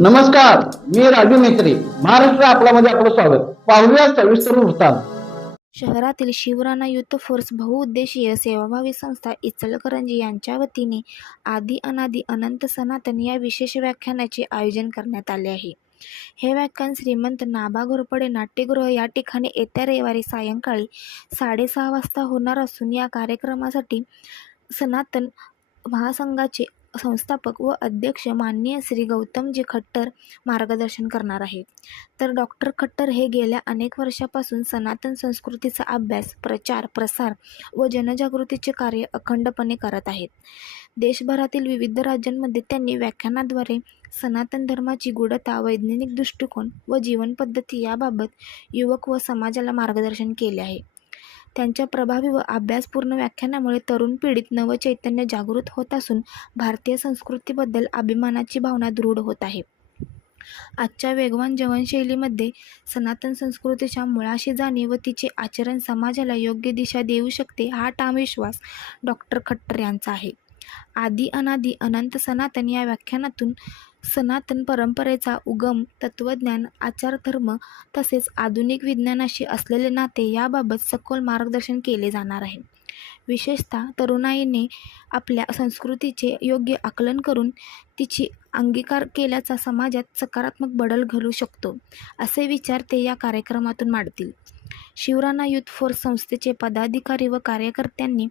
नमस्कार मी राजू मेत्री महाराष्ट्र आपल्यामध्ये आपलं स्वागत. पाहूया सविस्तर वृत्तांत. शहरातील शिवराणा युथ फोर्स बहुउद्देशीय सेवाभावी संस्था इचलकरंजी यांच्या वतीने आदी अनादी अनंत सनातन या विशेष व्याख्यानाचे आयोजन करण्यात आले आहे. हे व्याख्यान श्रीमंत नाभा घोरपडे नाट्यगृह या ठिकाणी येत्या रविवारी सायंकाळी साडेसहा वाजता होणार असून या कार्यक्रमासाठी सनातन महासंघाचे संस्थापक व अध्यक्ष माननीय श्री गौतमजी खट्टर मार्गदर्शन करणार आहेत. तर डॉक्टर खट्टर हे गेल्या अनेक वर्षापासून सनातन संस्कृतीचा अभ्यास प्रचार प्रसार व जनजागृतीचे कार्य अखंडपणे करत आहेत. देशभरातील विविध राज्यांमध्ये त्यांनी व्याख्यानाद्वारे सनातन धर्माची गूढता वैज्ञानिक दृष्टिकोन व जीवनपद्धती याबाबत युवक व समाजाला मार्गदर्शन केले आहे. त्यांच्या प्रभावी व अभ्यासपूर्ण व्याख्यानामुळे तरुण पिढीत नवचैतन्य जागृत होत असून भारतीय संस्कृतीबद्दल अभिमानाची भावना दृढ होत आहे. आजच्या वेगवान जीवनशैलीमध्ये सनातन संस्कृतीच्या मुळाशी जाणे व तिचे आचरण समाजाला योग्य दिशा देऊ शकते हा ठाम विश्वास डॉक्टर खट्टर यांचा आहे. आदी अनादी अनंत सनातन या व्याख्यानातून सनातन परंपरेचा उगम तत्त्वज्ञान आचारधर्म तसेच आधुनिक विज्ञानाशी असलेले नाते याबाबत सखोल मार्गदर्शन केले जाणार आहे. विशेषतः तरुणाईने आपल्या संस्कृतीचे योग्य आकलन करून तिची अंगीकार केल्याचा समाजात सकारात्मक बदल घडू शकतो असे विचार ते या कार्यक्रमातून मांडतील. शिवराणा युथ फोर्स संस्थेचे पदाधिकारी व कार्यकर्त्यांनी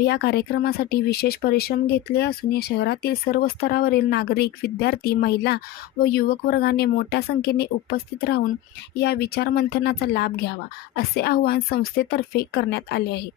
या कार्यक्रमासाठी विशेष परिश्रम घेतले असून या शहरातील सर्व स्तरावरील नागरिक विद्यार्थी महिला व युवक वर्गाने मोठ्या संख्येने उपस्थित राहून या विचारमंथनाचा लाभ घ्यावा असे आवाहन संस्थेतर्फे करण्यात आले आहे.